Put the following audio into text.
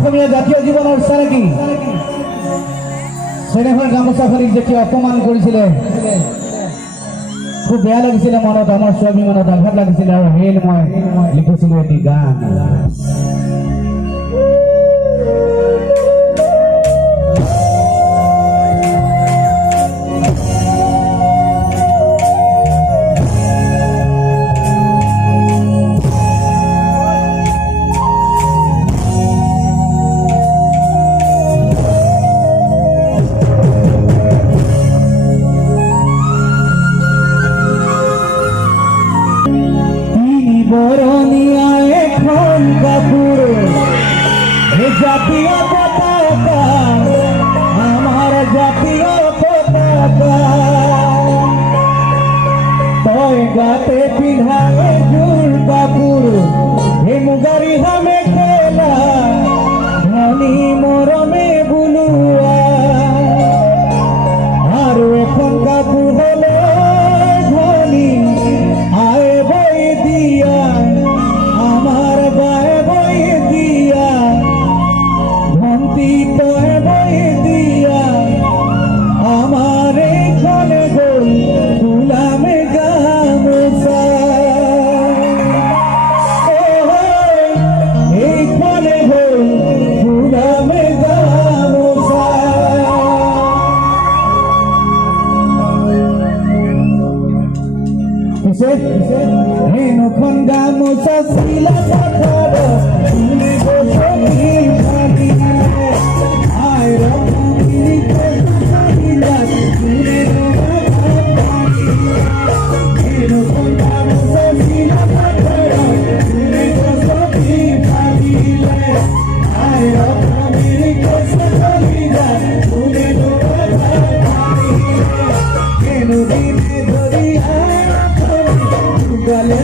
অসমীয়া জাতীয় জীৱনৰ চানেকি সেনেখন গামোচাখনিক যেতিয়া অপমান কৰিছিলে খুব বেয়া লাগিছিলে মনত, আমাৰ স্বামী মনত আঘাত লাগিছিলে আৰু হেল মই লিখিছিলো এটি গান। জাতীয় পতাকা আমার জাতীয় পতাকা তয় গাতে পিন্ধায় জুল কাপুর হে মুগারি হামে খেলা ধনী মরমে বুলুয়া আর এখন কাপুর হলো ধনী আয় বই দিয়া আমার বায় বই দিয়া তয় বই দিয়া আমার এখানে গোল গুলামে গামোচা এইখানে গোল গুলামে গামোচা হেনখন গামোচা শিলা পাথর তুমি বসি গলে